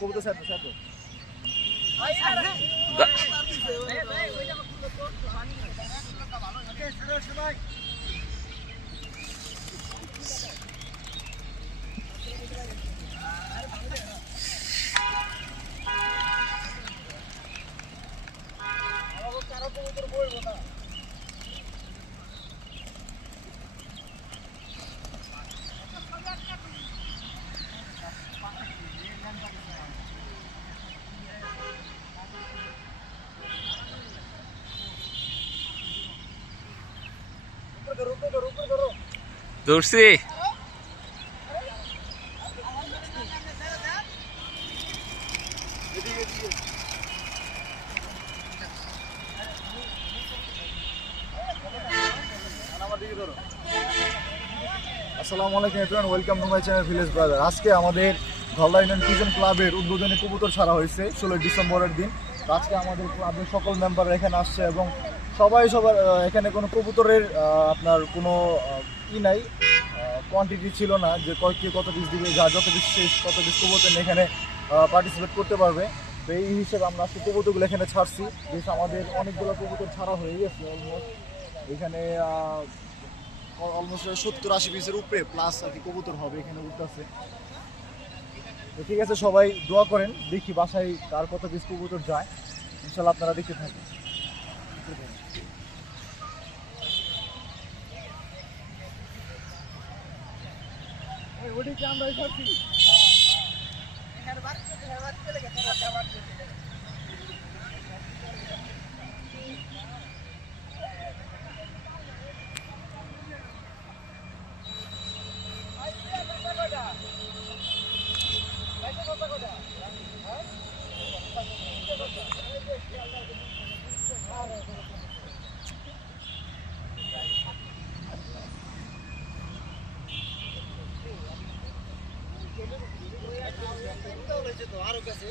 কবুতর ছাড়ো ছাড়ো। ধরছি। আসসালামু আলাইকুম everyone, welcome to my channel village brother. আজকে আমাদের ধলদা ইউনিয়ন পিজন ক্লাবের উদ্বোধনী কবুতর ছাড়া হয়েছে 16 ডিসেম্বরের দিন। তো আজকে আমাদের ক্লাবের সকল মেম্বাররা এখানে আসছে এবং সবার এখানে কোনো কবুতরের আপনার কোনো নাই, কোয়ান্টিটি ছিল না যে কে কত পিস দিবে, যা যত পিস শেষ তত পিস কবুতর এখানে পার্টিসিপেট করতে পারবে। তো এই হিসেবে আমরা আজকে কবুতরগুলো এখানে ছাড়ছি। বেশ আমাদের অনেকগুলো কবুতর ছাড়া হয়ে গেছে অলমোস্ট। এখানে অলমোস্ট 70-80 পিসের উপরে প্লাস আর কি কবুতর হবে এখানে উঠতেছে। তো ঠিক আছে, সবাই দোয়া করেন, দেখি বাসায় কার কত পিস কবুতর যায়। ইনশাল্লাহ আপনারা দেখতে থাকেন। আরো কাছে